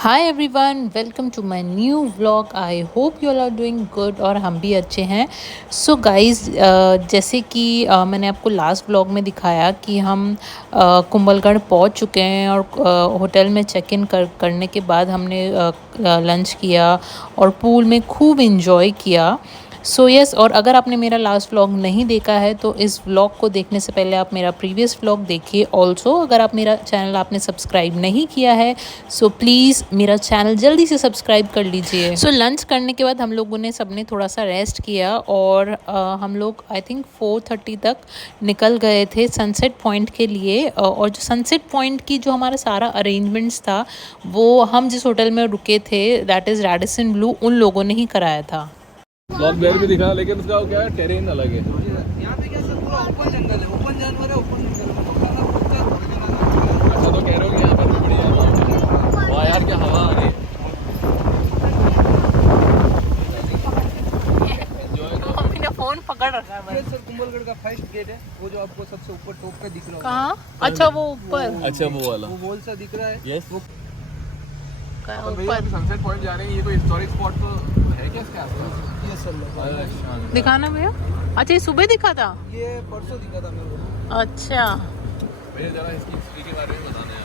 Hi everyone, welcome to my new vlog. I hope you all are doing good और हम भी अच्छे हैं। सो गाइस, जैसे कि मैंने आपको लास्ट व्लॉग में दिखाया कि हम कुंभलगढ़ पहुंच चुके हैं और होटल में चेक इन करने के बाद हमने लंच किया और पूल में खूब इंजॉय किया। सो यस, और अगर आपने मेरा लास्ट व्लॉग नहीं देखा है तो इस व्लॉग को देखने से पहले आप मेरा प्रीवियस व्लॉग देखिए। ऑल्सो अगर आप मेरा चैनल आपने सब्सक्राइब नहीं किया है सो प्लीज़ मेरा चैनल जल्दी से सब्सक्राइब कर लीजिए। सो लंच करने के बाद हम लोगों ने सबने थोड़ा सा रेस्ट किया और हम लोग आई थिंक 4:30 तक निकल गए थे सनसेट पॉइंट के लिए। और जो सनसेट पॉइंट की जो हमारा सारा अरेंजमेंट्स था वो हम जिस होटल में रुके थे दैट इज़ रैडिसन ब्लू, उन लोगों ने ही कराया था। ब्लॉक बेयर भी दिखा, लेकिन उसका क्या है, टेरेन अलग है। यहाँ पे क्या सर पूरा ओपन जंगल है, ओपन जानवर है, ओपन जंगल है, तो खाना खुद का। अच्छा, तो कह रहे हो कि यहाँ पर भी बढ़िया है। वाह यार, क्या हवा आ रही है। मम्मी ने फोन पकड़ रखा है। ये सर कुंभलगढ़ का फर्स्ट गेट है, वो जो आपको सबसे ऊपर टॉप पे दिख रहा है। कहाँ? अच्छा वो ऊपर। अच्छा, वो वाला वो वॉल सा दिख रहा है। यस। वो तो भैया अभी सनसेट पॉइंट जा रहे हैं। ये कोई हिस्टोरिक स्पॉट तो है क्या इसके आसपास? ये सर दिखाना भैया। अच्छा, ये सुबह दिखा था। ये परसों दिखा था मेरे को। अच्छा, भैया जरा इसकी हिस्ट्री के बारे में बताना है।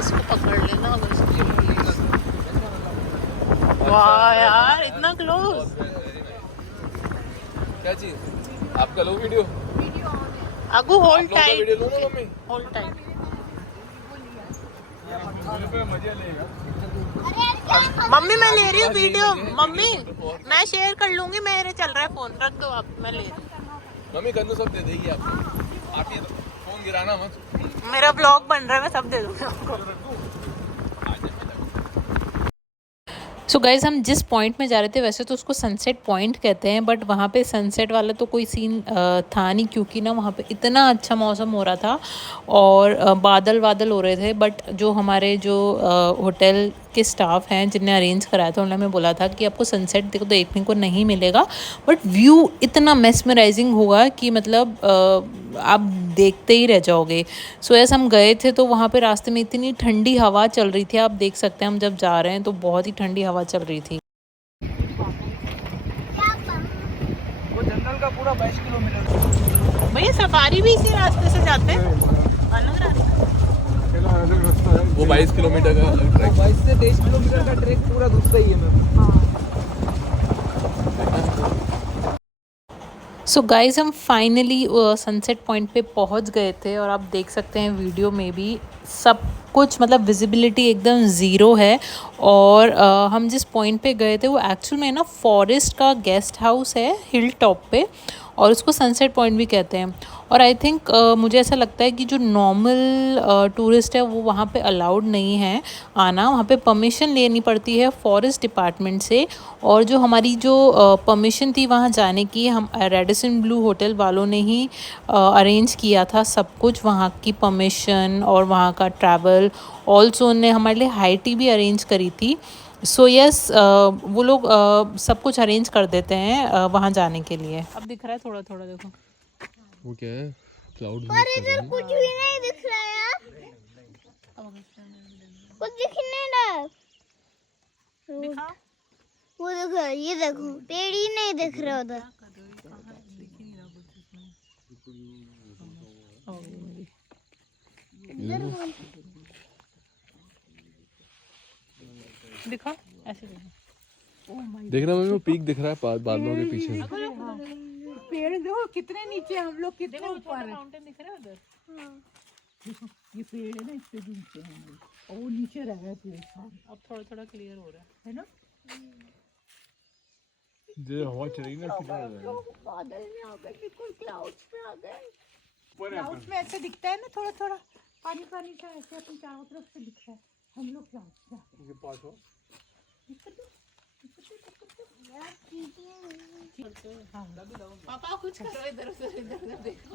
इसको पकड़ लेना अगर इसको। वाह यार, इतना क्लोज। क्या चीज? आपका लो वीडियो। अगू होल्ड वीडियो टाइट, लो ना मम्मी। Hold tight. मजा लेगा। मम्मी मैं ले रही हूँ वीडियो। मम्मी मैं शेयर कर लूंगी, मेरे चल रहा है फोन, रख दो आप, मैं ले रही हूँ। मम्मी कंधों सब दे देगी आपको। आप ये फोन गिराना मत। मेरा ब्लॉग बन रहा है, मैं सब दे दूंगी आपको। सो गाइज, हम जिस पॉइंट में जा रहे थे वैसे तो उसको सनसेट पॉइंट कहते हैं, बट वहाँ पे सनसेट वाला तो कोई सीन था नहीं, क्योंकि ना वहाँ पे इतना अच्छा मौसम हो रहा था और बादल बादल हो रहे थे। बट जो हमारे जो होटल के स्टाफ हैं जिनने अरेंज कराया था उन्होंने बोला था कि आपको सनसेट देखो तो देखने को नहीं मिलेगा, बट व्यू इतना मेस्मराइजिंग होगा कि मतलब आप देखते ही रह जाओगे। सो ऐसे हम गए थे तो वहाँ पे रास्ते में इतनी ठंडी हवा चल रही थी, आप देख सकते हैं हम जब जा रहे हैं तो बहुत ही ठंडी हवा चल रही थी। वो जंगल का पूरा 22 किलोमीटर। भैया सफारी भी इसी रास्ते से जाते हैं, अलग रास्ता। वो 22 किलोमीटर का ट्रैक। 22 से 23 किलोमीटर का ट्रैक पूरा दूसरा ही है मैम। सो गाइज, हम फाइनली सनसेट पॉइंट पे पहुंच गए थे और आप देख सकते हैं वीडियो में भी सब कुछ मतलब विजिबिलिटी एकदम ज़ीरो है। और हम जिस पॉइंट पे गए थे वो एक्चुअल में ना फॉरेस्ट का गेस्ट हाउस है हिल टॉप पे, और उसको सनसेट पॉइंट भी कहते हैं। और आई थिंक मुझे ऐसा लगता है कि जो नॉर्मल टूरिस्ट है वो वहाँ पे अलाउड नहीं है आना, वहाँ पे परमिशन लेनी पड़ती है फॉरेस्ट डिपार्टमेंट से। और जो हमारी जो परमिशन थी वहाँ जाने की, हम रेडिसन ब्लू होटल वालों ने ही अरेंज किया था सब कुछ, वहाँ की परमिशन और वहाँ का ट्रैवल। ऑल्सो उन्होंने हमारे लिए हाई टी भी अरेंज करी थी। सो यस, वो लोग सब कुछ अरेंज कर देते हैं वहाँ जाने के लिए। अब दिख रहा है थोड़ा थोड़ा, देखो वो क्या है? क्लाउड पर इधर कुछ भी नहीं दिख रहा है यार, कुछ दिख नहीं रहा। दिखा। वो देखो, ये देखो पेड़ ही नहीं दिख रहा उधर। दिखा ऐसे देखो। देख रहा हूँ, पीक दिख रहा है बादलों के पीछे। पेड़ देखो कितने नीचे, हम लोग कितने ऊपर है। माउंटेन दिख रहा है उधर। देखो ये पेड़ है ना, इससे भी नीचे है हम लोग, और वो नीचे रह गए पेड़ सारे। अब थोड़ा थोड़ा क्लियर हो रहा है ना। जो हवा चलेगी ना बादल में आ गए, बिल्कुल क्लाउड्स में आ गए। क्लाउड्स में ऐसे दिखता है ना, थोड़ा थोड़ा पानी पानी सा ऐसे अपन चारों तरफ से दिखता है। हम लोग क्लाउड्स पापा कुछ करो, इधर उधर इधर उधर देखो।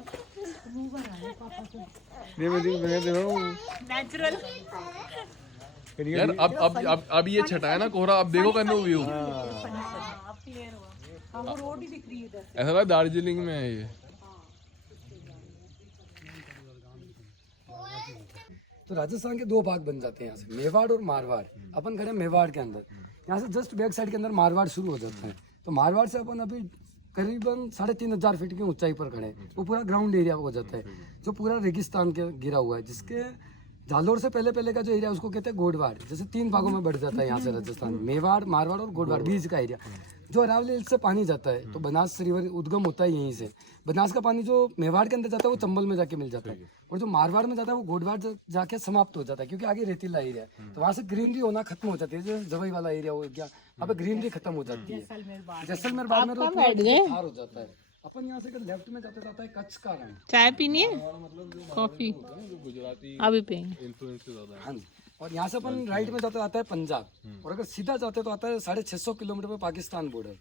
नेचुरल। यार अब ये छटा है ना कोहरा, अब देखो कन्नू व्यू। अब क्लियर हुआ। हाँ, वो रोड ही दिख रही है इधर। ऐसा लगा दार्जिलिंग में है ये। तो राजस्थान के दो भाग बन जाते हैं यहाँ से, मेवाड़ और मारवाड़। अपन खड़े मेवाड़ के अंदर, यहाँ से जस्ट बैक साइड के अंदर मारवाड़ शुरू हो जाता है। तो मारवाड़ से अपन अभी करीबन 3500 फीट की ऊंचाई पर खड़े हैं। वो पूरा ग्राउंड एरिया हो जाता है जो पूरा रेगिस्तान के घिरा हुआ है, जिसके जालोर से पहले का जो एरिया उसको कहते हैं गोडवाड़। जैसे 3 भागों में बढ़ जाता है यहाँ से राजस्थान, मेवाड़, मारवाड़ और गोडवाड़ बीच का एरिया। जो अरावली हिल्स से पानी जाता है तो बनास रिवर उद्गम होता है यहीं से। बनास का पानी जो मेवाड़ के अंदर जाता है वो चंबल में जाके मिल जाता है, और जो मारवाड़ में जाता है वो गोडवाड़ जाके समाप्त हो जाता है, क्योंकि आगे रेतीला एरिया है। तो वहाँ से ग्रीनरी होना खत्म हो जाती है। जैसे जवाई वाला एरिया हो गया, वहाँ पे ग्रीनरी खत्म हो जाती है। जैसलमेर बाड़ में हो जाता है। अपन यहाँ से अगर लेफ्ट में जाते जाता है कच्छ का रण। चाय पीनी है, कॉफी गुजराती अभी पियेंगे। इन्फ्लुएंस से ज्यादा है। हाँ जी। और यहाँ से अपन राइट में जाते आता है पंजाब, और अगर सीधा जाते तो आता है 650 किलोमीटर पे पाकिस्तान बॉर्डर।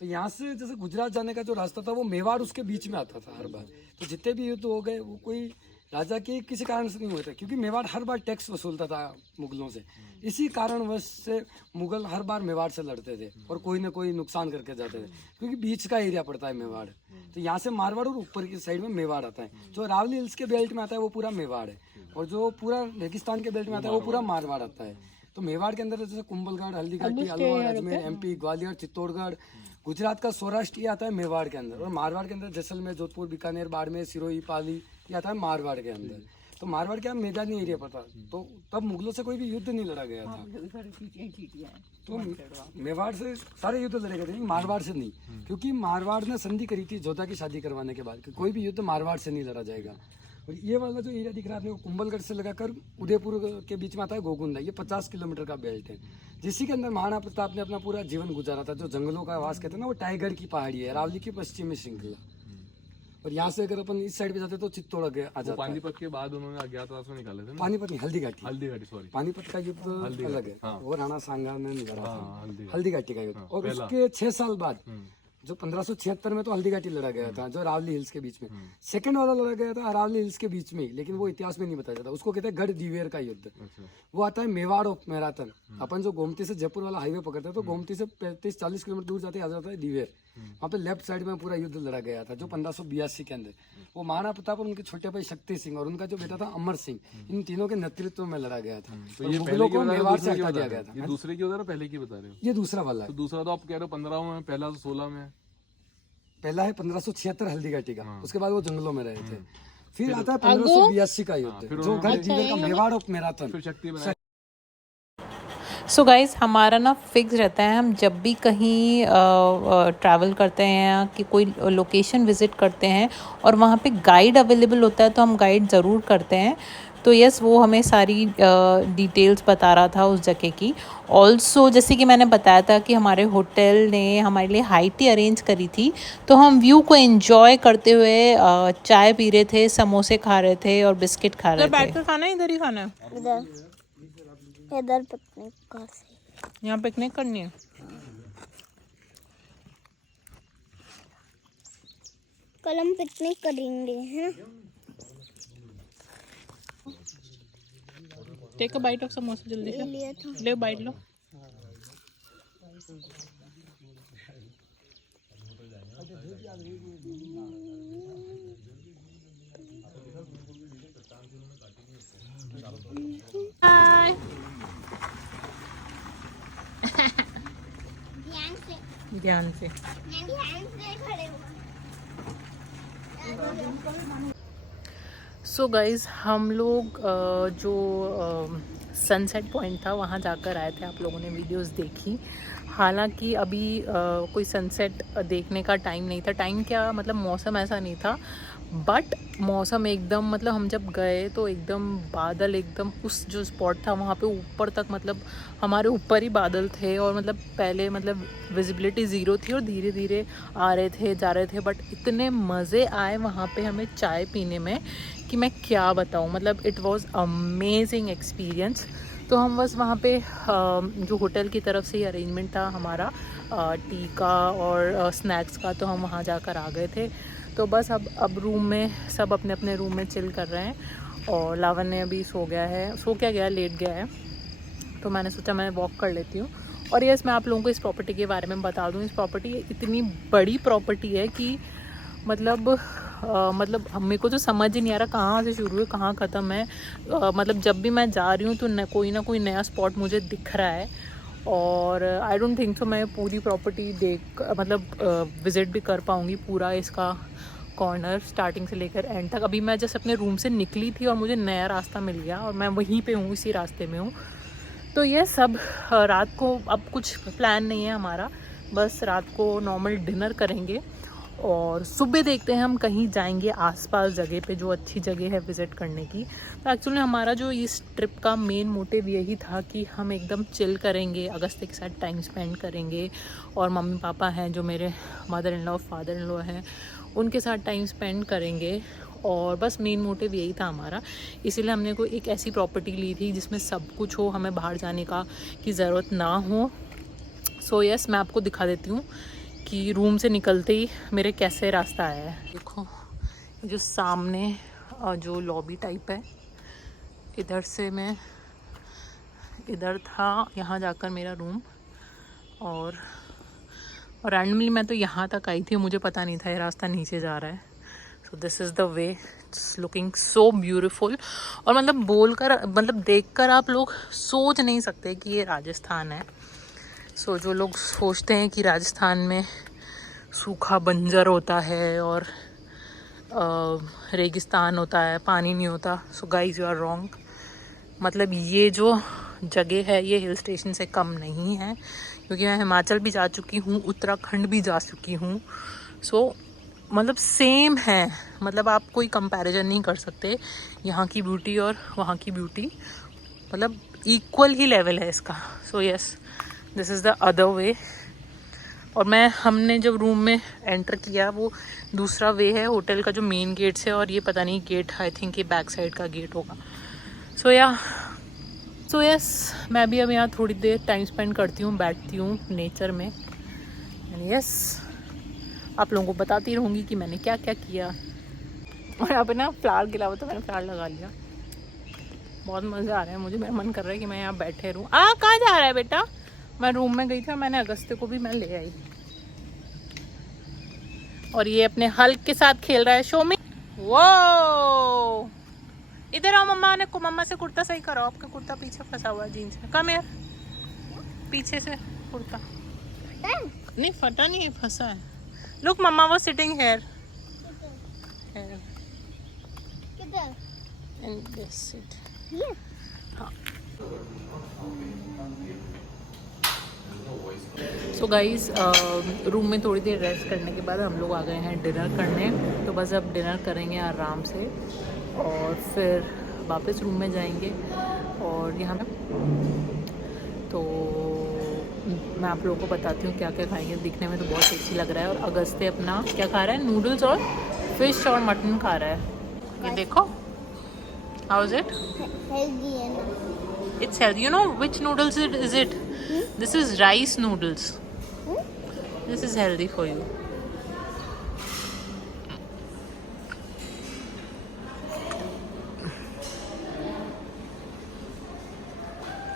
तो यहाँ से जैसे गुजरात जाने का जो रास्ता था वो मेवाड़ उसके बीच में आता था हर बार। तो जितने भी युद्ध हो गए वो कोई राजा के किसी कारण से नहीं हुए थे, क्योंकि मेवाड़ हर बार टैक्स वसूलता था मुगलों से। इसी कारणवश से मुगल हर बार मेवाड़ से लड़ते थे और कोई ना कोई नुकसान करके जाते थे, क्योंकि बीच का एरिया पड़ता है मेवाड़। तो यहाँ से मारवाड़ और ऊपर की साइड में मेवाड़ आता है। जो अरावली हिल्स के बेल्ट में आता है वो पूरा मेवाड़ है, और जो पूरा रेगिस्तान के बेल्ट में आता है वो पूरा मारवाड़ आता है। तो मेवाड़ के अंदर जैसे कुंभलगढ़, हल्दीघाटी, अलवर, अजमेर, MP, ग्वालियर, चित्तौड़गढ़, गुजरात का सौराष्ट्र ये आता है मेवाड़ के अंदर। और मारवाड़ के अंदर जैसलमेर, जोधपुर, बीकानेर, बाड़मेर, सिरोही, पाली ये आता है मारवाड़ के अंदर। तो मारवाड़ क्या मैदानी एरिया पर था, तो तब मुगलों से कोई भी युद्ध नहीं लड़ा गया था। तो मेवाड़ से सारे युद्ध लड़े गए थे, मारवाड़ से नहीं, क्योंकि मारवाड़ ने संधि करी थी जोधा की शादी करवाने के बाद कि कोई भी युद्ध मारवाड़ से नहीं लड़ा जाएगा। और ये वाला जो एरिया दिख रहा है आपको, कुंभलगढ़ से लगाकर उदयपुर के बीच में आता है गोगुंडा। ये 50 किलोमीटर का बेल्ट है, जिसी के अंदर महाराणा प्रताप ने अपना पूरा जीवन गुजारा था। जो जंगलों का आवास कहते हैं ना, वो टाइगर की पहाड़ी है, अरावली की पश्चिमी श्रृंखला। और यहाँ से अगर अपन इस साइड पे जाते तो चित्तौड़ आ जाता है। पानीपत के बाद उन्होंने अज्ञातवास में निकाले थे ना। पानीपत नहीं, हल्दीघाटी। हल्दीघाटी, सॉरी। पानीपत का युद्ध अलग है, वो राणा सांगा ने लड़ा था। हल्दीघाटी। हल्दीघाटी का युद्ध, और उसके 6 साल बाद जो 1576 में तो हल्दीघाटी लड़ा गया था, जो अरावली हिल्स के बीच में। सेकंड वाला लड़ा गया था अरावली हिल्स के बीच में ही, लेकिन वो इतिहास में नहीं बताया जाता। उसको कहते हैं गढ़ दीवेर का युद्ध। वो आता है मेवाड़ ऑफ मैराथन। अपन जो गोमती से जयपुर वाला हाईवे पकड़ते हैं तो गोमती से 35-40 किलोमीटर दूर जाते आ जाता है दीवेर। वहाँ पे लेफ्ट साइड में पूरा युद्ध लड़ा गया था, जो 1582 के अंदर। वो महाराणा प्रताप और उनके छोटे भाई शक्ति सिंह और उनका जो बेटा था अमर सिंह, इन तीनों के नेतृत्व में लड़ा गया था। तो ये मुगलों को मेवाड़ से हटा दिया गया था। ये दूसरे की बता रहे हो, पहले की बता रहे हो? ये दूसरा वाला है। तो दूसरा तो आप कह रहे हो 15 में, पहला तो 16 में। पहला है 1576 हल्दीघाटी का, उसके बाद वो जंगलों में रहे थे। फिर आता है 1582 का युद्ध, जो गढ़ दीवेर का मेवाड़ ऑफ मैराथन। फिर शक्ति बनाई। सो गाइज़, हमारा ना फिक्स रहता है, हम जब भी कहीं ट्रैवल करते हैं या कि कोई लोकेशन विज़िट करते हैं और वहाँ पे गाइड अवेलेबल होता है तो हम गाइड ज़रूर करते हैं। तो यस, वो हमें सारी डिटेल्स बता रहा था उस जगह की। ऑल्सो जैसे कि मैंने बताया था कि हमारे होटल ने हमारे लिए हाई टी अरेंज करी थी, तो हम व्यू को एंजॉय करते हुए चाय पी रहे थे, समोसे खा रहे थे और बिस्किट खा रहे थे। बैठ कर खाना है, इधर ही खाना है? इधर पिकनिक कर, यहाँ पिकनिक करनी है। कल हम पिकनिक करेंगे, है? Take a bite of samosa, जल्दी से लिया था। ले बाइट लो। हाय। ध्यान से खड़े हुआ। सो गाइज़, हम लोग जो सनसेट पॉइंट था वहाँ जाकर आए थे। आप लोगों ने वीडियोस देखी। हालांकि अभी कोई सनसेट देखने का टाइम नहीं था। टाइम क्या, मतलब मौसम ऐसा नहीं था, बट मौसम एकदम, मतलब हम जब गए तो एकदम बादल, एकदम उस जो स्पॉट था वहाँ पे ऊपर तक, मतलब हमारे ऊपर ही बादल थे। और मतलब पहले मतलब विजिबिलिटी ज़ीरो थी और धीरे धीरे आ रहे थे, जा रहे थे। बट इतने मज़े आए वहाँ पे हमें चाय पीने में कि मैं क्या बताऊँ। मतलब इट वाज अमेजिंग एक्सपीरियंस। तो हम बस वहाँ पे जो होटल की तरफ से ही अरेंजमेंट था हमारा टी का और स्नैक्स का, तो हम वहाँ जाकर आ गए थे। तो बस अब रूम में सब अपने अपने रूम में चिल कर रहे हैं। और लावण्य अभी सो क्या गया, लेट गया है। तो मैंने सोचा मैं वॉक कर लेती हूँ। और यस, मैं आप लोगों को इस प्रॉपर्टी के बारे में बता दूँ। इस प्रॉपर्टी इतनी बड़ी प्रॉपर्टी है कि मतलब मतलब मेरे को तो समझ ही नहीं आ रहा कहाँ से शुरू है कहाँ ख़त्म है। मतलब जब भी मैं जा रही हूँ तो कोई ना कोई नया स्पॉट मुझे दिख रहा है। और आई डोंट थिंक सो मैं पूरी प्रॉपर्टी विज़िट भी कर पाऊँगी पूरा इसका कॉर्नर स्टार्टिंग से लेकर एंड तक। अभी मैं जस्ट अपने रूम से निकली थी और मुझे नया रास्ता मिल गया और मैं वहीं पे हूँ, इसी रास्ते में हूँ। तो ये सब रात को अब कुछ प्लान नहीं है हमारा, बस रात को नॉर्मल डिनर करेंगे और सुबह देखते हैं हम कहीं जाएंगे आसपास जगह पे जो अच्छी जगह है विज़िट करने की। तो एक्चुअली हमारा जो इस ट्रिप का मेन मोटिव यही था कि हम एकदम चिल करेंगे, अगस्त्य के साथ टाइम स्पेंड करेंगे और मम्मी पापा हैं जो मेरे mother in law father in law हैं उनके साथ टाइम स्पेंड करेंगे। और बस मेन मोटिव यही था हमारा, इसीलिए हमने कोई एक ऐसी प्रॉपर्टी ली थी जिसमें सब कुछ हो, हमें बाहर जाने की ज़रूरत ना हो। सो यस, मैं आपको दिखा देती हूँ कि रूम से निकलते ही मेरे कैसे रास्ता आया है। देखो जो सामने जो लॉबी टाइप है, इधर से मैं इधर था, यहाँ जाकर मेरा रूम और रैंडमली मैं तो यहाँ तक आई थी, मुझे पता नहीं था ये रास्ता नीचे जा रहा है। So this is the way, it's looking so beautiful. और मतलब देखकर आप लोग सोच नहीं सकते कि ये राजस्थान है। सो जो लोग सोचते हैं कि राजस्थान में सूखा बंजर होता है और रेगिस्तान होता है, पानी नहीं होता, so guys you are wrong. मतलब ये जो जगह है ये हिल स्टेशन से कम नहीं है, क्योंकि मैं हिमाचल भी जा चुकी हूँ, उत्तराखंड भी जा चुकी हूँ। सो मतलब सेम है, मतलब आप कोई कंपैरिजन नहीं कर सकते यहाँ की ब्यूटी और वहाँ की ब्यूटी, मतलब इक्वल ही लेवल है इसका। So yes, this is the other way. और हमने जब रूम में एंटर किया वो दूसरा वे है होटल का जो मेन गेट से, और ये पता नहीं गेट, आई थिंक ये बैक साइड का गेट होगा। सो यस, मैं भी अब यहाँ थोड़ी देर टाइम स्पेंड करती हूँ, बैठती हूँ नेचर में। एंड यस, आप लोगों को बताती रहूँगी कि मैंने क्या क्या किया। और यहाँ पे ना फ्लावर गिला हुआ, तो मैंने फ्लावर लगा लिया। बहुत मज़ा आ रहा है मुझे, मेरा मन कर रहा है कि मैं यहाँ बैठे रहूँ। कहाँ जा रहा है बेटा? मैं रूम में गई थी और मैंने अगस्त्य को भी मैं ले आई, और ये अपने हल्क के साथ खेल रहा है। शो में वो इधर आओ, मम्मा से कुर्ता सही करो, आपका कुर्ता पीछे फंसा हुआ है जीन्स में। कम यार, पीछे से कुर्ता नहीं फटा, नहीं है, फंसा है। लुक मम्मा वो sitting here in this seat. हाँ। सो गाइज, रूम में थोड़ी देर रेस्ट करने के बाद हम लोग आ गए हैं डिनर करने। तो बस अब डिनर करेंगे आराम से और फिर वापस रूम में जाएंगे। और यहाँ तो मैं आप लोगों को बताती हूँ क्या क्या खाएंगे। दिखने में तो बहुत टेस्टी लग रहा है। और अगस्त्य अपना क्या खा रहा है? नूडल्स और फिश और मटन खा रहा है। ये देखो, हाउ इज इट? हेल्दी है ना? It's healthy. You know which noodles is it? This is rice noodles. This is healthy for you.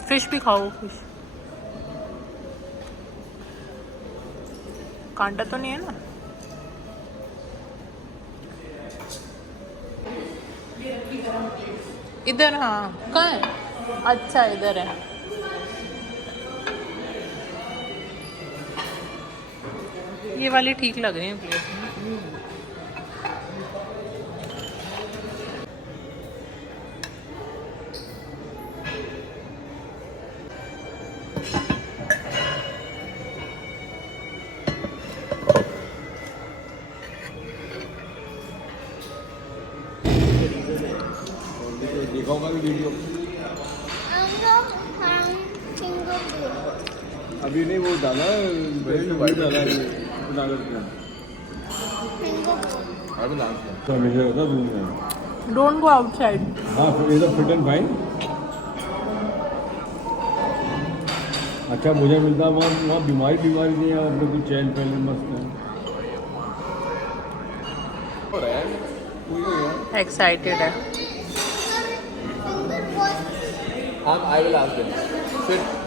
Fish भी खाओ, fish. कांटा तो नहीं है ना? इधर, हाँ कहाँ है? अच्छा इधर है। ये वाली ठीक लग रही है प्लेट। देखा होगा भी वीडियो। हम लोग सिंगापुर अभी नहीं, वो डाला डाला अभी लास्ट होता रूम में। Don't go outside. हाँ, इधर फिट एंड फाइन। अच्छा मुझे मिलता वहाँ बीमारी नहीं है, और बिल्कुल चैन पहले मस्त है। Excited है। I will ask them. Sit.